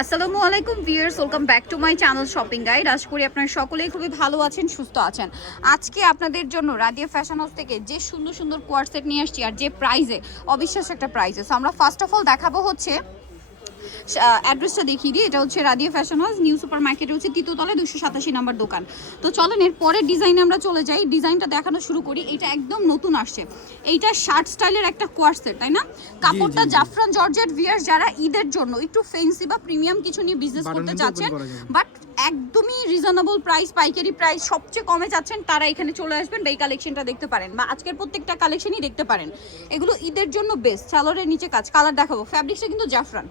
আসসালামু আলাইকুম viewers, welcome back to my channel shopping guide. আশা করি আপনারা সকলেই খুবই ভালো আছেন, সুস্থ আছেন। আজকে আপনাদের জন্য রাদিয়া ফ্যাশন হাউস থেকে যে সুন্দর সুন্দর কোয়ার সেট নিয়ে আসছি, আর যে প্রাইজে, অবিশ্বাস্য একটা প্রাইজে। সো আমরা ফার্স্ট অফ অল দেখাবো হচ্ছে অ্যাড্রেসটা দেখিয়ে দিই। এটা হচ্ছে Radia fashion house, new super মার্কেটে হচ্ছে তৃতীয়তলায় 287 নম্বর দোকান। তো চলেন এর পরের ডিজাইনে আমরা চলে যাই, ডিজাইনটা দেখানো শুরু করি। এটা একদম নতুন আসছে, এইটা শার্ট স্টাইলের একটা কোয়ার সেট, তাই না? কাপড়টা জাফরান জর্জেট। ভিউয়ার্স, যারা ঈদের জন্য একটু ফ্যান্সি বা প্রিমিয়াম কিছু নিয়ে বিজনেস করতে চাচ্ছেন, বাট একদমই রিজনেবল প্রাইস, পাইকারি প্রাইস সবচেয়ে কমে যাচ্ছেন, তারা এখানে চলে আসবেন বা এই কালেকশনটা দেখতে পারেন, বা আজকের প্রত্যেকটা কালেকশনই দেখতে পারেন। এগুলো ঈদের জন্য বেস্ট। সালোয়ারের নিচে কাজ, কালার দেখাবো। ফ্যাব্রিক্সটা কিন্তু জাফরান,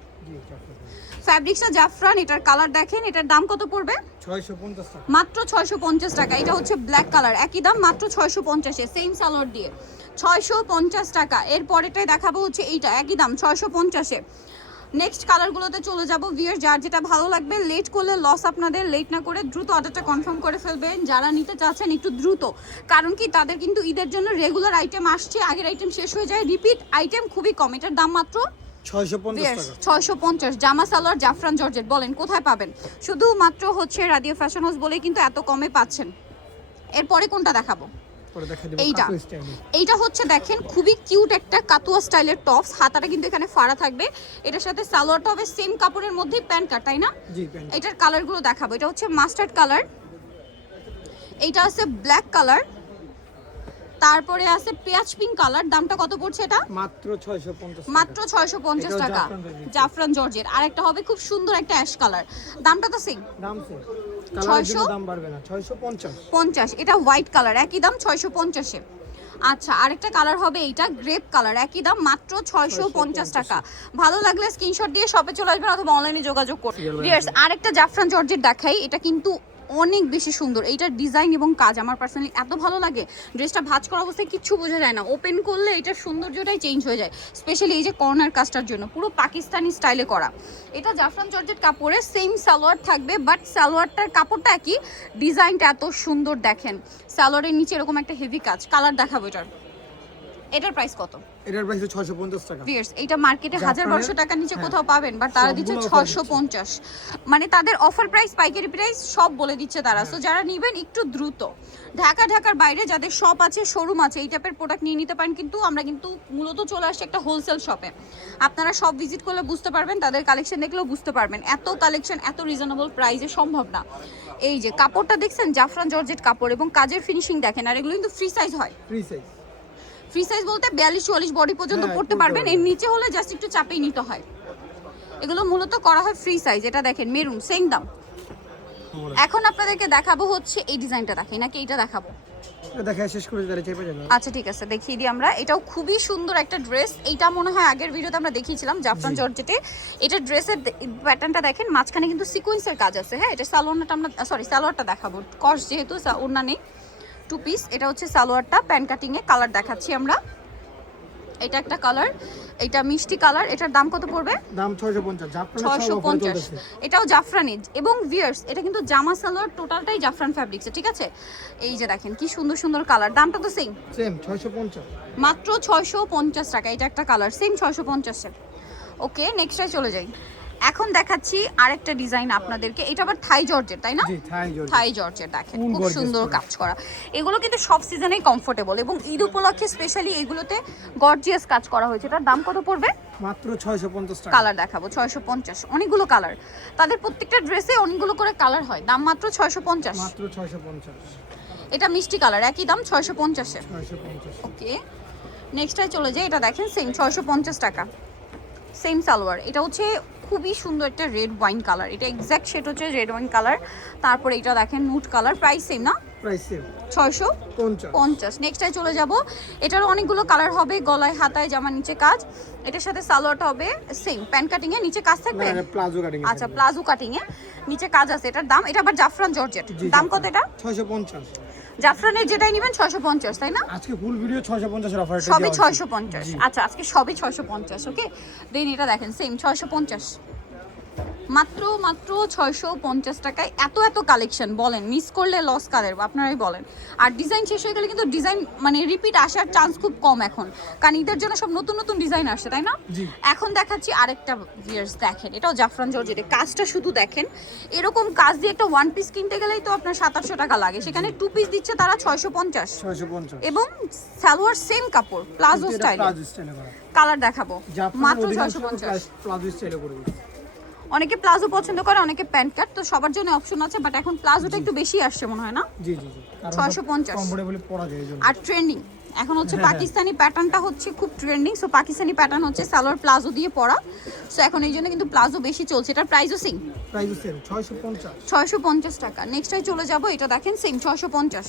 ফ্যাব্রিক্সটা জাফরান। এটার কালার দেখেন। এটার দাম কত পড়বে? 650 টাকা, মাত্র 650 টাকা। এটা হচ্ছে ব্ল্যাক কালার, একই দাম, মাত্র 650-এ, সেম সালোয়ার দিয়ে 650 টাকা। এর পরেরটাই দেখাবো হচ্ছে এইটা, একই দাম 650-এ। নেক্সট কালারগুলোতে চলে যাব। ভিউয়ার, যার যেটা ভালো লাগবে, লেট করলে লস আপনাদের। লেট না করে দ্রুত অর্ডারটা কনফার্ম করে ফেলবেন। যারা নিতে চাচ্ছেন একটু দ্রুত, কারণ কি তাদের কিন্তু ঈদের জন্য রেগুলার আইটেম আসছে, আগের আইটেম শেষ হয়ে যায়, রিপিট আইটেম খুবই কম। এটার দাম মাত্র 650। জামা সালোয়ার জাফরান জর্জেট। বলেন কোথায় পাবেন? শুধুমাত্র হচ্ছে রাদিয়া ফ্যাশন হাউস বলেই কিন্তু এত কমে পাচ্ছেন। এরপরে কোনটা দেখাবো? এইটা হচ্ছে দেখেন, খুবই কিউট একটা কাতুয়া স্টাইলের টপস। হাতাটা কিন্তু এখানে ফাড়া থাকবে। এটার সাথে সালোয়ারটা হবে সেম কাপড়ের মধ্যে, প্যান্ট কাট, তাই না? এটার কালারগুলো দেখাবো। এটা হচ্ছে মাস্টার্ড কালার, এইটা আছে ব্ল্যাক কালার, তারপরে আছে পেঁয়াজ পিঙ্ক কালার। দামটা কত পড়ছে এটা? মাত্র 650 টাকা, জাফরান জর্জেট। আর একটা হবে খুব সুন্দর একটা অ্যাশ কালার, দামটা তো সেম, দাম সেম, 650। এটা হোয়াইট কালার, একই দাম 650-এ। আচ্ছা, আরেকটা কালার হবে এইটা গ্রেপ কালার, একই দাম, মাত্র 650 টাকা। ভালো লাগলে স্ক্রিনশট দিয়ে শপে চলে আসবেন অথবা অনলাইনে যোগাযোগ করবেন। ভিউয়ার্স, আরেকটা জাফরান জর্জেট দেখাই। এটা কিন্তু অনেক বেশি সুন্দর। এইটার ডিজাইন এবং কাজ আমার পার্সোনালি এত ভালো লাগে। ড্রেসটা ভাঁজ করা অবস্থায় কিচ্ছু বোঝা যায় না, ওপেন করলে এটার সৌন্দর্যটাই চেঞ্জ হয়ে যায়। স্পেশালি এই যে কর্নার কাজটার জন্য পুরো পাকিস্তানি স্টাইলে করা। এটা জাফরান জর্জেট কাপড়ে, সেম সালোয়ার থাকবে, বাট সালোয়ারটার কাপড়টা একই, ডিজাইনটা এত সুন্দর দেখেন। সালোয়ারের নিচে এরকম একটা হেভি কাজ। কালার দেখাবো এটার। এটার প্রাইস কত? এটার প্রাইস 650 টাকা। ভিউয়ার্স, এটা মার্কেটে 1200 টাকার নিচে কোথাও পাবেন, বাট তারা দিচ্ছে 650। মানে তাদের অফার প্রাইস, পাইকারি প্রাইস সব বলে দিচ্ছে তারা। সো যারা নেবেন একটু দ্রুত। ঢাকার বাইরে যাদের শপ আছে, শোরুম আছে, এই টাইপের প্রোডাক্ট নিয়ে নিতে পারেন। কিন্তু আমরা কিন্তু মূলত চলে আসছি একটা হোলসেল শপে। আপনারা সব ভিজিট করলে বুঝতে পারবেন, তাদের কালেকশন দেখলেও বুঝতে পারবেন। এত কালেকশন এত রিজনেবল প্রাইসে সম্ভব না। এই যে কাপড়টা দেখছেন, জাফরান জর্জেট কাপড়, এবং কাজের ফিনিশিং দেখেন। আর এগুলো কিন্তু ফ্রি সাইজ হয়। ফ্রি সাইজ বলতে 42-44 বডি পর্যন্ত পড়তে পারবেন। এর নিচে হলে জাস্ট একটু চাপেই নিতে হয়। এগুলো মূলত করা হয় ফ্রি সাইজ। এটা দেখেন মেরুন, সেম দাম। এখন আপনাদেরকে দেখাবো হচ্ছে এই ডিজাইনটা, দেখাই নাকি এইটা দেখাবো? আচ্ছা ঠিক আছে, দেখিয়ে দিই আমরা। এটাও খুবই সুন্দর একটা ড্রেস। এইটা মনে হয় আগের ভিডিওতে আমরা দেখিয়েছিলাম জাফরান জর্জেটে। এটা ড্রেসের প্যাটার্নটা দেখেন, মাঝখানে কিন্তু সিকোয়েন্সের কাজ আছে। হ্যাঁ, এটা সালোয়ারটা আমরা সালোয়ারটা দেখাবো, কস যেহেতু ওড়না নেই, 2 পিস। এটা হচ্ছে সালোয়ারটা, প্যান্ট কাটিং এ। কালার দেখাচ্ছি আমরা। এটা একটা কালার, এটা মিষ্টি কালার। এটার দাম কত পড়বে? দাম 650। এটাও জাফরানি। এবং ভিউয়ার্স, এটা কিন্তু জামা সালোয়ার টোটালটাই জাফরান ফ্যাব্রিক্স, ঠিক আছে? এই যে দেখেন কি সুন্দর সুন্দর কালার। দামটা তো সেম 650, মাত্র 650 টাকা। এটা একটা কালার, সেম 650-এর। ওকে, নেক্সটে চলে যাই। এখন দেখাচ্ছি আরেকটা ডিজাইন আপনাদেরকে। এটা আবার থাই জর্জেট, তাই না? থাই জর্জেট দেখেন, খুব সুন্দর কাজ করা। এগুলো কিন্তু সব সিজনেই কমফোর্টেবল, এবং ঈদ উপলক্ষে স্পেশালি এগুলোতে গর্জিয়াস কাজ করা হয়েছে। এটার দাম কত পড়বে? মাত্র 650 টাকা। কালার দেখাবো 650, অনেকগুলো কালার। তাদের প্রত্যেকটা ড্রেসে অনেকগুলো করে কালার হয়। দাম মাত্র 650, মাত্র 650। এটা মিষ্টি কালার, একই দাম 650-এ। ওকে, নেক্সটে চলে যাই। এটা দেখেন সেম 650 টাকা, সেম সালোয়ার। এটা হচ্ছে খুবই সুন্দর একটা রেড ওয়াইন কালার। এটা এক্স্যাক্ট শেড হচ্ছে রেড ওয়াইন কালার। তারপরে এটা দেখেন নুট কালার। প্রাইস সেম না? Price same 650। নেক্সটে চলে যাব। এটার অনেকগুলো কালার হবে, গলায়, হাতায়, জামার নিচে কাজ। এটার সাথে সালোয়ারটা হবে সেম, প্যান্ট কাটিং এ, নিচে কাজ থাকবে। Palazzo cutting. আচ্ছা, প্লাজো কাটিং এ নিচে কাজ আছে। এটার দাম, এটা আবার জাফরান জর্জেট। দাম কত এটা? 650। জাফরানের যেটাই নেবেন 650, তাই না? আজকে ফুল ভিডিও 650 এর অফার, সবই 650। আচ্ছা, আজকে সবই 650। ওকে, দেন এটা দেখেন সেম 650। মাত্র 650 টাকায় এত এত কালেকশন, বলেন মিস করলে লস কাদের, আপনারাই বলেন। আর ডিজাইন শেষ হয়ে গেলে কিন্তু ডিজাইন মানে রিপিট আসার চান্স খুব কম এখন, কারণ ঈদের জন্য সব নতুন নতুন ডিজাইন আসছে, তাই না? এখন দেখাচ্ছি আরেকটা ভিউয়ার্স, দেখেন এটাও জাফরান জর্জেটে, কাজটা শুধু দেখেন। এরকম কাজ দিয়ে একটা ওয়ান পিস কিনতে গেলেই তো আপনার 700-800 টাকা লাগে, সেখানে টু পিস দিচ্ছে তারা 650 এবং সালোয়ার সেম কাপড় প্লাজো স্টাইল। কালার দেখাবো মাত্র 650। প্লাজো স্টাইলে করে দিই। অনেকে প্লাজো পছন্দ করে, অনেকে প্যান্ট কাট, তো সবার জন্য অপশন আছে, বাট এখন প্লাজোটা একটু বেশি আসছে মনে হয় না? জি জি জি, 650 কমফোর্টেবলি পরা যায় এইজন্য। আর ট্রেন্ডিং এখন হচ্ছে পাকিস্তানি প্যাটার্নটা হচ্ছে খুব ট্রেন্ডিং। সো পাকিস্তানি প্যাটার্ন হচ্ছে সালোয়ার প্লাজো দিয়ে পরা, সো এখন এই জন্য কিন্তু প্লাজো বেশি চলছে। এটার প্রাইসও সেম, 650 টাকা। নেক্সট চলে যাব, এটা দেখেন সেম 650।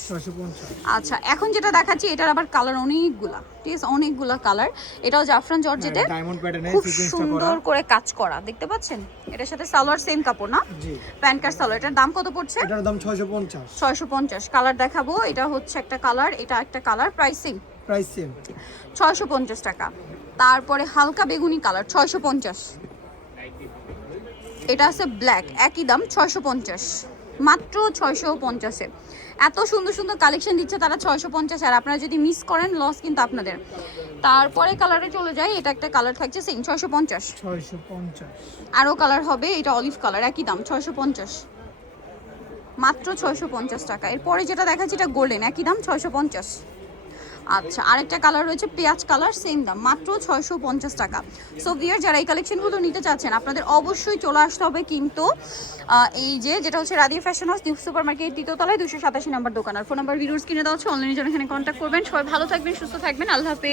আচ্ছা, এখন যেটা দেখাচ্ছি এটার আবার কালার অনেকগুলা, ঠিক আছে, অনেকগুলা কালার। এটাও জাফরান জর্জেটে ডায়মন্ড প্যাটার্নে খুব সিকোয়েন্সটা করা, সুন্দর করে কাজ করা, দেখতে পাচ্ছেন? এটার সাথে সালোয়ার সেম কাপড় না? জি। Pant cut salwar. এটার দাম কত পড়ছে? এটার দাম 650। 650। কালার দেখাবো, এটা হচ্ছে একটা কালার, এটা একটা কালার, প্রাইসিং প্রাইস সেম 650 টাকা। তারপরে হালকা বেগুনি কালার 650। এটা আছে ব্ল্যাক, একই দাম 650, মাত্র 650-এ। এত সুন্দর সুন্দর কালেকশন দিচ্ছে তারা 650, আর আপনারা যদি মিস করেন লস কিন্তু আপনাদের। তারপরে কালারে চলে যায়, এটা একটা কালার থাকছে সেম 650। আরও কালার হবে, এটা অলিভ কালার, একই দাম 650, মাত্র 650 টাকা। এরপরে যেটা দেখাচ্ছি এটা গোল্ডেন, একই দাম 650। আচ্ছা, আরেকটা কালার রয়েছে পেঁয়াজ কালার, সেম দাম মাত্র 650 টাকা। সো ভিউয়ার, যারা এই কালেকশনগুলো নিতে চাচ্ছেন আপনাদের অবশ্যই চলে আসতে হবে কিন্তু এই যেটা হচ্ছে Radia fashion house, new super market, তৃতীয় তলায় 287 নম্বর দোকান। আর ফোন নাম্বার ভিডিওস কিনে দেওয়া হচ্ছে, অনলাইনে জন্য এখানে কন্ট্যাক্ট করবেন। সবাই ভালো থাকবেন, সুস্থ থাকবেন, আল্লাহ হাফেজ।